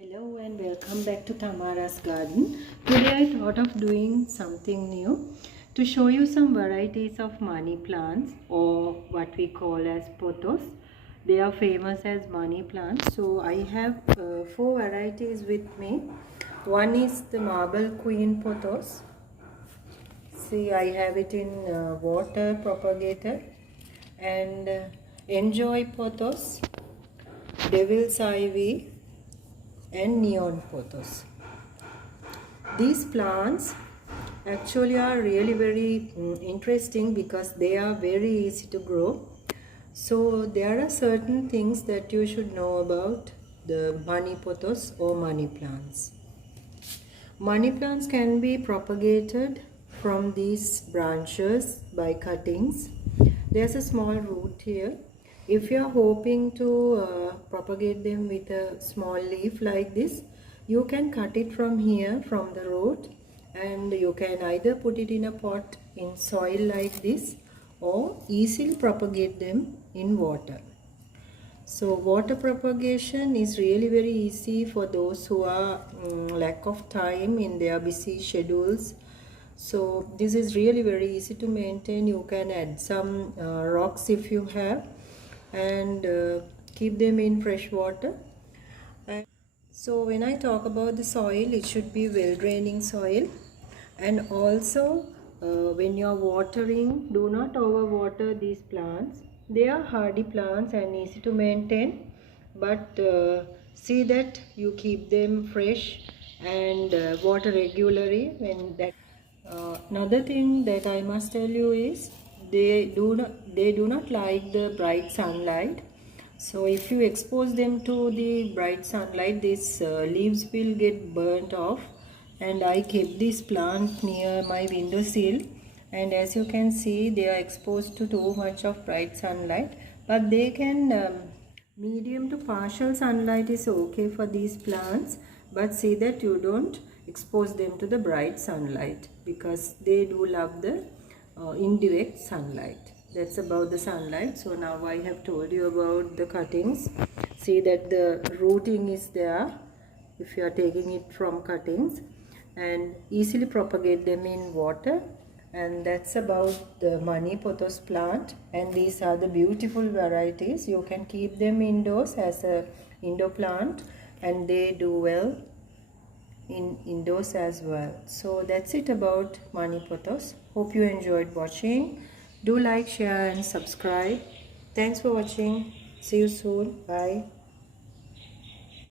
Hello and welcome back to Tamara's garden. Today I thought of doing something new to show you some varieties of money plants, or what we call as pothos. They are famous as money plants. So I have four varieties with me. One is the marble queen pothos. See, I have it in water propagated, and enjoy pothos, devil's ivy, and neon pothos. These plants actually are really very interesting because they are very easy to grow. So there are certain things that you should know about the money pothos or money plants. Money plants can be propagated from these branches by cuttings. There's a small root here. If you are hoping to propagate them with a small leaf like this, you can cut it from here, from the root, and you can either put it in a pot in soil like this or easily propagate them in water. So water propagation is really very easy for those who are lack of time in their busy schedules. So this is really very easy to maintain. You can add some rocks if you have, and keep them in fresh water. And so when I talk about the soil, it should be well draining soil, and also when you are watering, do not overwater these plants. They are hardy plants and easy to maintain, but see that you keep them fresh and water regularly when that. Another thing that I must tell you is they do not like the bright sunlight. So if you expose them to the bright sunlight, these leaves will get burnt off. And I kept this plant near my windowsill, and as you can see, they are exposed to too much of bright sunlight, but they can medium to partial sunlight is okay for these plants, but see that you don't expose them to the bright sunlight because they do love the indirect sunlight. That's about the sunlight. So now I have told you about the cuttings. See that the rooting is there if you are taking it from cuttings, and easily propagate them in water. And that's about the money pothos plant, and these are the beautiful varieties. You can keep them indoors as a indoor plant, and they do well in indoors as well. So that's it about money pothos. Hope you enjoyed watching. Do like, share and subscribe. Thanks for watching. See you soon. Bye.